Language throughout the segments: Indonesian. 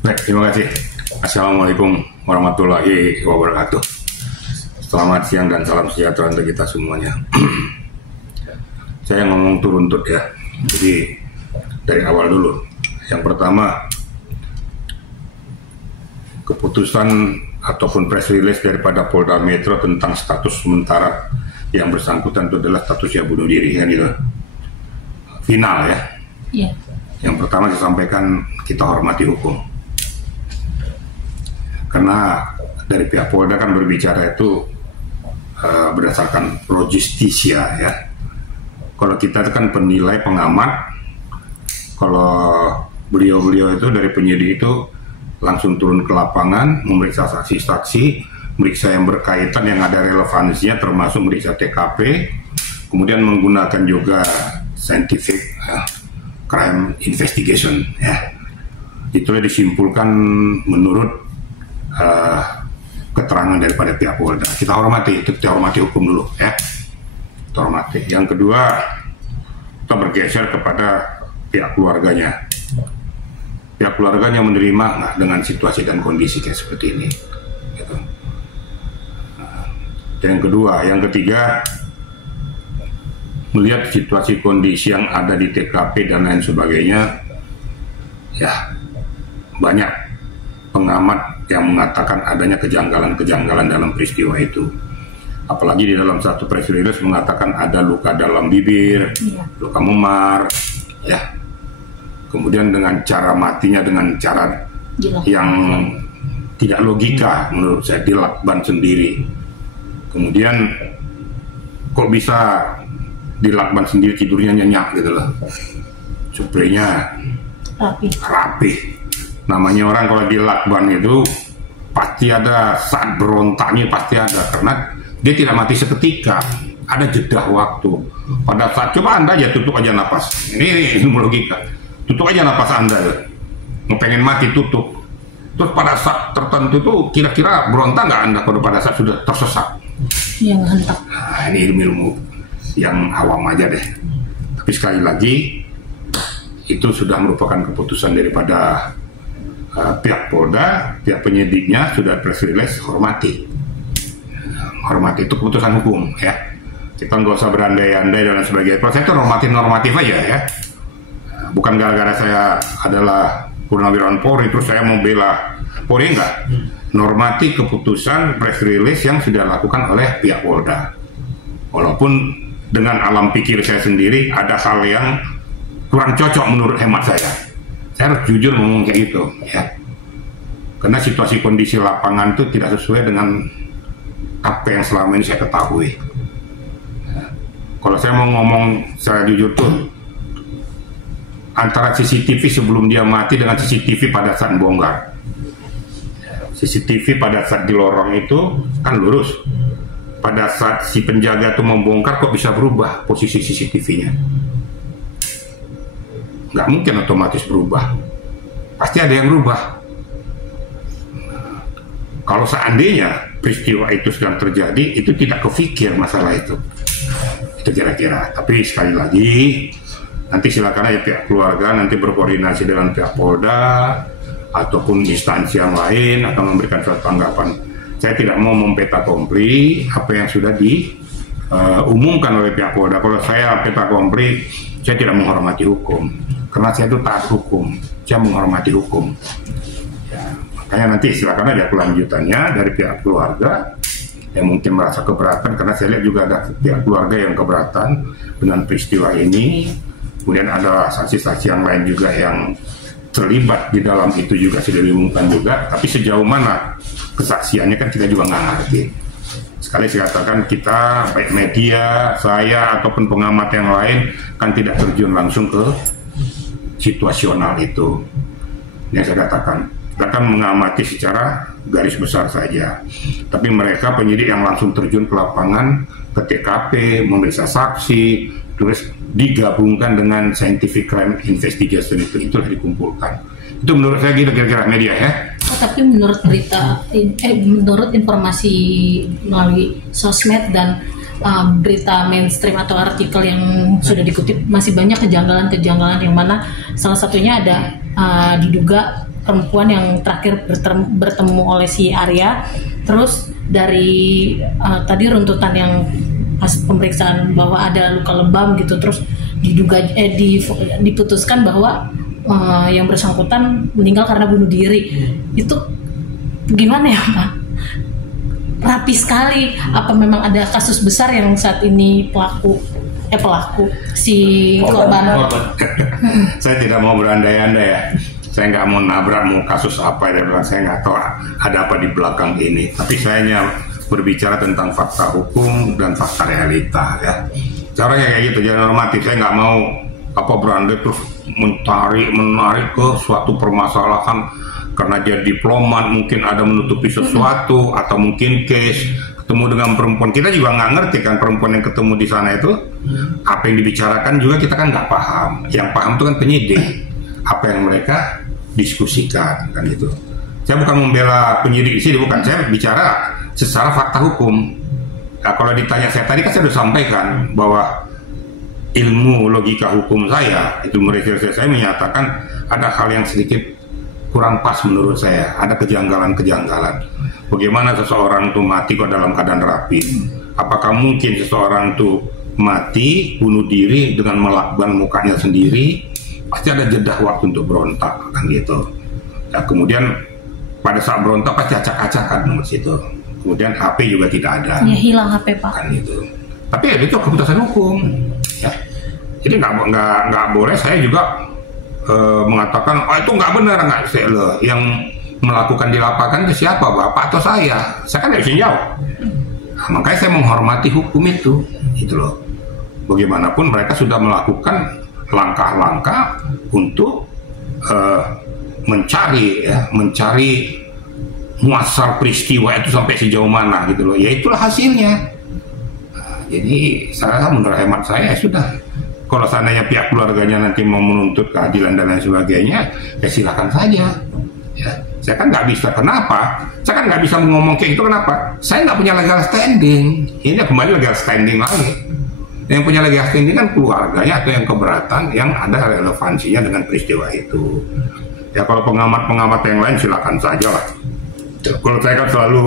Baik, terima kasih. Assalamualaikum warahmatullahi wabarakatuh. Selamat siang dan salam sejahtera untuk kita semuanya. Saya ngomong turuntut ya, jadi dari awal dulu. Yang pertama, keputusan ataupun press release daripada Polda Metro tentang status sementara yang bersangkutan itu adalah statusnya bunuh diri, kan gitu. Final ya. Iya. Yang pertama saya sampaikan, kita hormati hukum. Karena dari pihak Polda kan berbicara itu berdasarkan logistisia ya. Kalau kita itu kan penilai, pengamat. Kalau beliau-beliau itu dari penyidik itu langsung turun ke lapangan, memeriksa saksi-saksi, meriksa yang berkaitan, yang ada relevansinya, termasuk meriksa TKP, kemudian menggunakan juga scientific crime investigation ya. Itulah disimpulkan menurut keterangan daripada pihak Polda. Kita hormati, kita hormati hukum dulu ya. Kita hormati. Yang kedua, kita bergeser kepada pihak keluarganya. Pihak keluarganya menerima nggak dengan situasi dan kondisi kayak seperti ini. Gitu. Yang kedua, yang ketiga, melihat situasi kondisi yang ada di TKP dan lain sebagainya, ya banyak pengamat yang mengatakan adanya kejanggalan-kejanggalan dalam peristiwa itu. Apalagi di dalam satu press release mengatakan ada luka dalam bibir, luka memar, ya. Kemudian dengan cara matinya dengan cara yang tidak logika menurut saya, dilakban sendiri. Kemudian kok bisa dilakban sendiri, tidurnya nyenyak gitu loh. Suprenya rapi. Namanya orang kalau dilakban itu pasti ada saat berontaknya, pasti ada, karena dia tidak mati seketika, ada jeda waktu. Pada saat, coba Anda aja tutup aja napas, ini ilmu logika, tutup aja napas Anda, mau pengen mati tutup, terus pada saat tertentu itu kira-kira berontak nggak Anda kalau pada saat sudah tersesat? Yang hentak. Nah, ini ilmu-ilmu yang awam aja deh. Tapi sekali lagi itu sudah merupakan keputusan daripada pihak Polda, pihak penyidiknya sudah press release, hormati. Hormati, itu keputusan hukum ya. Kita nggak usah berandai-andai dan sebagainya. Proses itu normatif aja ya. Bukan gara-gara saya adalah purnawirawan Polri terus saya membela Polri, enggak. Normati keputusan press release yang sudah dilakukan oleh pihak Polda. Walaupun dengan alam pikir saya sendiri ada hal yang kurang cocok menurut hemat saya. Saya harus jujur ngomong kayak gitu ya. Karena situasi kondisi lapangan itu tidak sesuai dengan apa yang selama ini saya ketahui. Kalau saya mau ngomong secara jujur tuh, antara CCTV sebelum dia mati dengan CCTV pada saat bongkar. CCTV pada saat di lorong itu kan lurus. Pada saat si penjaga itu membongkar kok bisa berubah posisi CCTV-nya? Nggak mungkin otomatis berubah. Pasti ada yang berubah. Kalau seandainya peristiwa itu sedang terjadi, itu tidak kepikir masalah itu. Itu kira-kira. Tapi sekali lagi, nanti silakan aja pihak keluarga nanti berkoordinasi dengan pihak Polda ataupun instansi yang lain akan memberikan suatu tanggapan. Saya tidak mau mempeta kompli apa yang sudah diumumkan oleh pihak Polda. Kalau saya peta kompli, saya tidak menghormati hukum. Karena saya itu taat hukum, saya menghormati hukum. Ya, makanya nanti silakan aja kelanjutannya dari pihak keluarga yang mungkin merasa keberatan, karena saya lihat juga ada pihak keluarga yang keberatan dengan peristiwa ini. Kemudian ada saksi-saksi yang lain juga yang terlibat di dalam itu juga sudah diumumkan juga. Tapi sejauh mana kesaksiannya kan kita juga nggak ngerti. Sekali saya katakan, kita baik media, saya ataupun pengamat yang lain kan tidak terjun langsung ke situasional itu. Yang saya katakan, kita akan mengamati secara garis besar saja. Tapi mereka penyidik yang langsung terjun ke lapangan, ke TKP, memeriksa saksi, terus digabungkan dengan scientific crime investigation itulah dikumpulkan. Itu menurut saya gitu kira-kira media ya. Tapi menurut berita, menurut informasi melalui sosmed dan berita mainstream atau artikel yang sudah dikutip, masih banyak kejanggalan-kejanggalan yang mana salah satunya ada diduga perempuan yang terakhir bertemu oleh si Arya. Terus dari tadi runtutan yang pas pemeriksaan bahwa ada luka lebam gitu, terus diputuskan bahwa yang bersangkutan meninggal karena bunuh diri. Itu gimana ya Pak? Rapi sekali. Apa memang ada kasus besar yang saat ini pelaku si korban? Saya tidak mau berandai-andai ya. Saya nggak mau nabrak mau kasus apa ya, saya nggak tahu ada apa di belakang ini. Tapi saya hanya berbicara tentang fakta hukum dan fakta realita ya. Caranya kayak gitu, jangan normatif. Saya nggak mau berandai terus menarik ke suatu permasalahan karena dia diplomat, mungkin ada menutupi sesuatu atau mungkin case ketemu dengan perempuan. Kita juga nggak ngerti kan perempuan yang ketemu di sana itu apa yang dibicarakan juga kita kan nggak paham. Yang paham itu kan penyidik, apa yang mereka diskusikan kan gitu. Saya bukan membela penyidik di sini, bukan. Saya bicara secara fakta hukum. Nah, kalau ditanya saya tadi kan saya sudah sampaikan bahwa ilmu logika hukum saya itu mereferensi saya menyatakan ada hal yang sedikit kurang pas menurut saya, ada kejanggalan-kejanggalan. Bagaimana seseorang itu mati kok dalam keadaan rapi? Apakah mungkin seseorang itu mati bunuh diri dengan melakban mukanya sendiri? Pasti ada jeda waktu untuk berontak kan gitu. Nah, kemudian pada saat berontak pasti acak-acakan nomor situ. Kemudian HP juga tidak ada. Ya hilang HP Pak. Kan gitu. Tapi ya itu keputusan hukum. Ya. Jadi nggak boleh saya juga mengatakan itu nggak benar nggak. Yang melakukan di lapangan itu siapa, bapak atau saya? Saya kan nggak bisa jawab. Nah, makanya saya menghormati hukum itu, gitu loh. Bagaimanapun mereka sudah melakukan langkah-langkah untuk mencari muasal peristiwa itu sampai sejauh mana gitu loh. Ya itulah hasilnya. Nah, jadi saya menurut hemat saya sudah. Kalau seandainya pihak keluarganya nanti mau menuntut keadilan dan lain sebagainya, ya silakan saja. Ya, saya kan nggak bisa. Kenapa? Saya kan nggak bisa ngomong kayak itu. Kenapa? Saya nggak punya legal standing. Ini kembali legal standing lagi. Yang punya legal standing kan keluarganya atau yang keberatan yang ada relevansinya dengan peristiwa itu. Ya kalau pengamat-pengamat yang lain silakan saja lah. Kalau saya kan selalu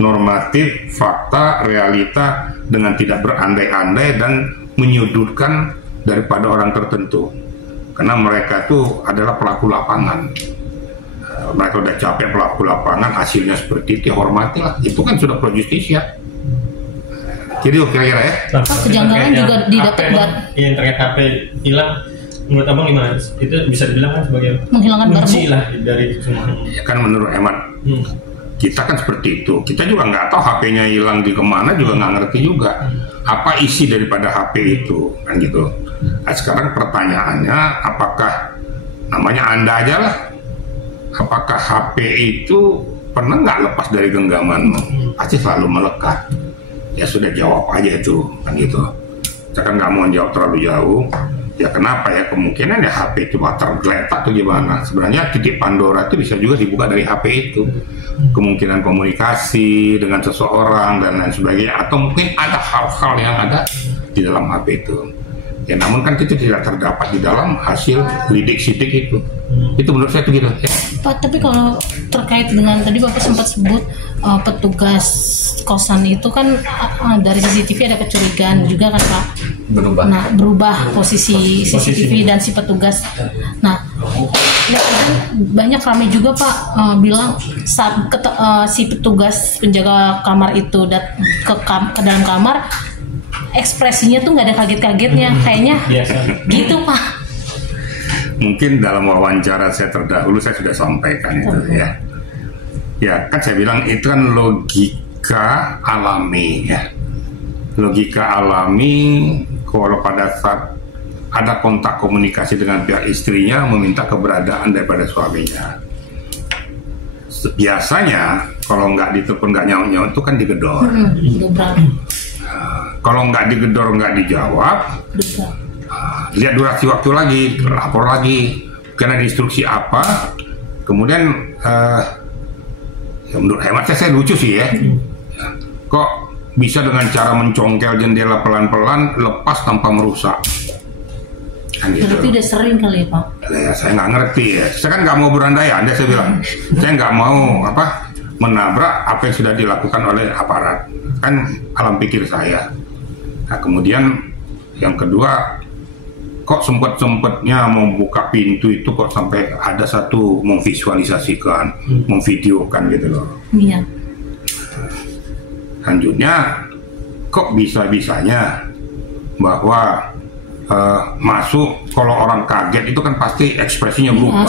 normatif, fakta, realita dengan tidak berandai-andai dan menyudutkan daripada orang tertentu. Karena mereka itu adalah pelaku lapangan. Mereka udah capek pelaku lapangan, hasilnya seperti itu, hormatilah. Itu kan sudah pro justisia. Jadi kira-kira ya. Kejanggalan juga didapat yang terkait HP hilang. Menurut abang gimana? Itu bisa dibilang kan sebagai menghilangkan kunci barang lah dari semua. Ya kan menurut hemat kita kan seperti itu. Kita juga nggak tahu HP-nya hilang di kemana, juga nggak ngerti juga apa isi daripada HP itu kan gitu. Nah, sekarang pertanyaannya apakah namanya Anda aja lah, apakah HP itu pernah nggak lepas dari genggamanmu? Pasti selalu melekat. Ya sudah jawab aja itu kan gitu. Saya kan nggak mau jawab terlalu jauh. Ya kenapa ya, kemungkinan ya HP itu tergeletak atau gimana. Sebenarnya titik Pandora itu bisa juga dibuka dari HP itu. Kemungkinan komunikasi dengan seseorang dan lain sebagainya, atau mungkin ada hal-hal yang ada di dalam HP itu. Ya namun kan itu tidak terdapat di dalam hasil lidik-sidik itu. Itu menurut saya itu gitu ya. Pak, tapi kalau terkait dengan tadi Bapak sempat sebut petugas kosan itu kan dari CCTV ada kecurigaan juga kan Pak? Berubah posisi CCTV dan si petugas. Nah, banyak ramai juga Pak bilang saat si petugas penjaga kamar itu ke dalam kamar, ekspresinya tuh nggak ada kaget-kagetnya, kayaknya gitu Pak. Mungkin dalam wawancara saya terdahulu saya sudah sampaikan itu ya. Ya kan saya bilang itu kan logika alami ya. Logika alami kalau pada saat ada kontak komunikasi dengan pihak istrinya meminta keberadaan daripada suaminya. Biasanya kalau nggak ditelepon nggak nyaut-nyaut itu kan digedor. Kalau nggak digedor nggak dijawab, lihat durasi waktu lagi, lapor lagi, karena instruksi apa, kemudian ya menurut hemat saya lucu sih ya, kok bisa dengan cara mencongkel jendela pelan-pelan lepas tanpa merusak. Kan gitu. Berarti udah sering kali ya Pak? Ya, saya nggak ngerti ya. Saya kan nggak mau berandai-andai, saya bilang. Saya nggak mau menabrak apa yang sudah dilakukan oleh aparat. Kan alam pikir saya. Nah, kemudian yang kedua, kok sempet-sempetnya membuka pintu itu kok sampai ada satu memvisualisasikan, memvideokan gitu loh. Iya. Selanjutnya, kok bisa-bisanya bahwa masuk, kalau orang kaget itu kan pasti ekspresinya berubah.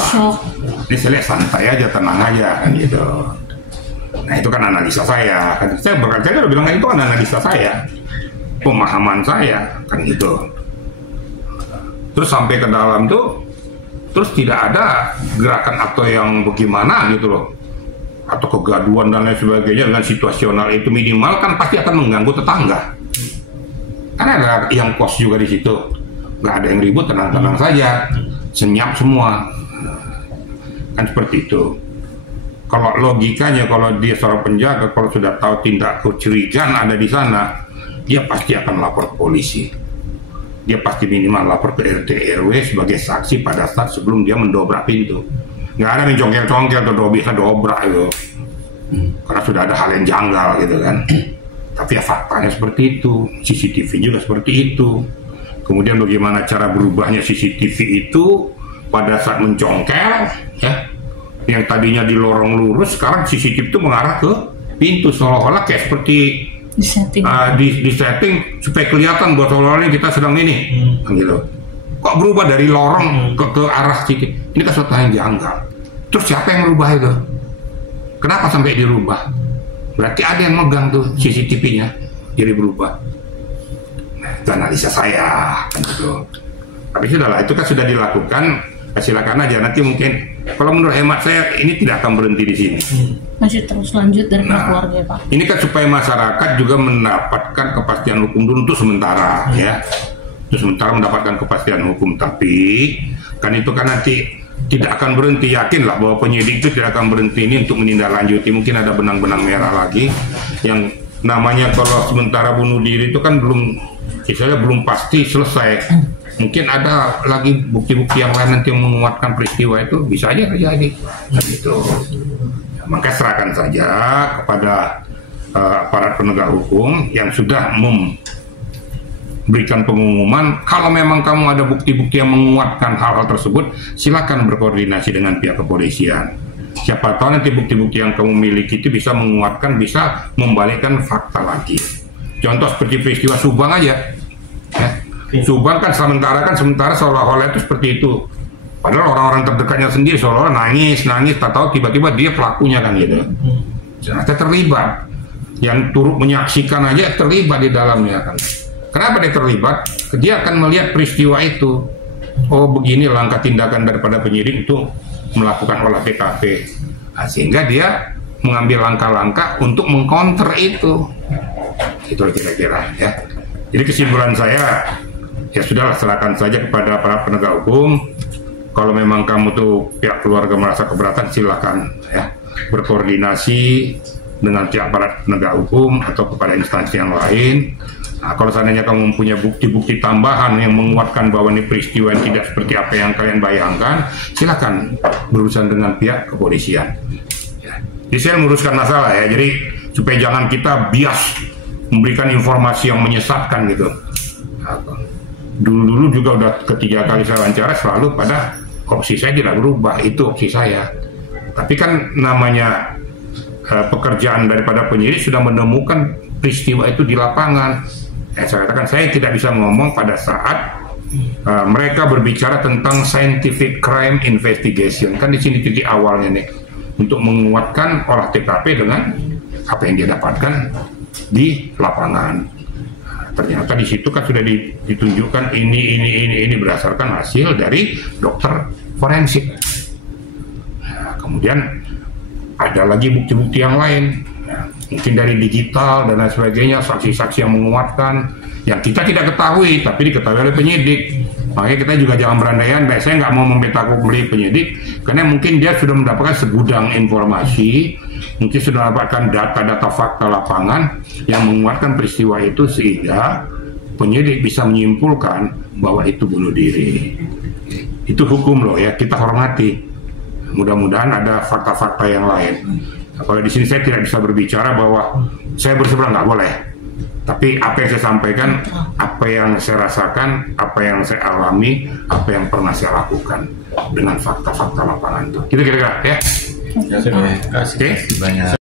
Ini saya lihat santai aja, tenang aja kan gitu. Nah itu kan analisa saya. Kan saya udah bilang itu kan analisa saya, pemahaman saya kan gitu. Terus sampai ke dalam tuh, terus tidak ada gerakan atau yang bagaimana gitu loh, atau kegaduhan dan lain sebagainya dengan situasional itu minimal kan pasti akan mengganggu tetangga. Kan ada yang kos juga di situ. Nggak ada yang ribut, tenang-tenang saja, senyap semua, kan seperti itu. Kalau logikanya, kalau dia seorang penjaga, kalau sudah tahu tindak kecurigaan ada di sana, dia pasti akan lapor ke polisi. Dia pasti minimal lapor ke RT RW sebagai saksi pada saat sebelum dia mendobrak pintu. Nggak ada yang congkel-congkel atau bisa dobrak itu, karena sudah ada hal yang janggal gitu kan. Tapi ya faktanya seperti itu, CCTV juga seperti itu. Kemudian bagaimana cara berubahnya CCTV itu pada saat mencongkel, ya, yang tadinya di lorong lurus, sekarang CCTV itu mengarah ke pintu, seolah-olah kayak seperti di setting supaya kelihatan buat seolah-olah kita sedang ini, gitu. Kok berubah dari lorong ke arah CCTV? Ini kan suatu yang janggal. Terus siapa yang merubah itu? Kenapa sampai dirubah? Berarti ada yang megang tuh CCTV-nya, jadi berubah. Itu analisa saya kan gitu. Tapi sudahlah, itu kan sudah dilakukan, silakan aja. Nanti mungkin kalau menurut hemat saya ini tidak akan berhenti di sini, masih terus lanjut dari keluarga Pak. Ini kan supaya masyarakat juga mendapatkan kepastian hukum dulu untuk sementara, ya, untuk sementara mendapatkan kepastian hukum. Tapi kan itu kan nanti tidak akan berhenti, yakinlah bahwa penyidik itu tidak akan berhenti ini untuk menindaklanjuti. Mungkin ada benang-benang merah lagi yang namanya kalau sementara bunuh diri itu kan belum pasti selesai. Mungkin ada lagi bukti-bukti yang lain nanti yang menguatkan peristiwa itu, bisa aja terjadi. Gitu. Maka serahkan saja kepada aparat penegak hukum yang sudah memberikan pengumuman. Kalau memang kamu ada bukti-bukti yang menguatkan hal-hal tersebut, silakan berkoordinasi dengan pihak kepolisian. Siapa tahu nanti bukti-bukti yang kamu miliki itu bisa menguatkan, bisa membalikkan fakta lagi. Contoh seperti peristiwa Subang aja, ya. Subang kan sementara seolah-olah itu seperti itu. Padahal orang-orang terdekatnya sendiri seolah-olah nangis, tak tahu tiba-tiba dia pelakunya kan gitu. Ternyata terlibat. Yang turut menyaksikan aja terlibat di dalamnya kan. Kenapa dia terlibat? Dia akan melihat peristiwa itu. Oh begini langkah tindakan daripada penyidik itu melakukan olah TKP. Nah, sehingga dia mengambil langkah-langkah untuk mengcounter itu. Itu kira-kira ya. Jadi kesimpulan saya, ya sudahlah, serahkan saja kepada para penegak hukum. Kalau memang kamu tuh pihak keluarga merasa keberatan, silakan ya berkoordinasi dengan pihak aparat penegak hukum atau kepada instansi yang lain. Nah, kalau seandainya kamu mempunyai bukti-bukti tambahan yang menguatkan bahwa ini peristiwa yang tidak seperti apa yang kalian bayangkan, silakan berurusan dengan pihak kepolisian. Ya. Jadi saya meluruskan masalah ya, jadi supaya jangan kita bias memberikan informasi yang menyesatkan gitu. Dulu juga udah ketiga kali saya wawancara selalu pada opsi saya tidak berubah, itu opsi saya. Tapi kan namanya pekerjaan daripada penyidik sudah menemukan peristiwa itu di lapangan. Saya katakan saya tidak bisa ngomong pada saat mereka berbicara tentang scientific crime investigation. Kan di sini titik awalnya nih untuk menguatkan olah TKP dengan apa yang dia dapatkan di lapangan. Ternyata di situ kan sudah ditunjukkan ini berdasarkan hasil dari dokter forensik. Nah, kemudian ada lagi bukti-bukti yang lain, mungkin dari digital dan lain sebagainya, saksi-saksi yang menguatkan yang kita tidak ketahui tapi diketahui oleh penyidik. Makanya kita juga jangan berandai-andai. Saya nggak mau membeli penyidik karena mungkin dia sudah mendapatkan segudang informasi, mungkin sudah mendapatkan data-data fakta lapangan yang menguatkan peristiwa itu, sehingga penyidik bisa menyimpulkan bahwa itu bunuh diri. Itu hukum loh ya, kita hormati. Mudah-mudahan ada fakta-fakta yang lain. Nah, kalau di sini saya tidak bisa berbicara bahwa saya berseberangan, nggak boleh. Tapi apa yang saya sampaikan, apa yang saya rasakan, apa yang saya alami, apa yang pernah saya lakukan dengan fakta-fakta lapangan itu. Gitu kira-kira ya. Terima kasih banyak.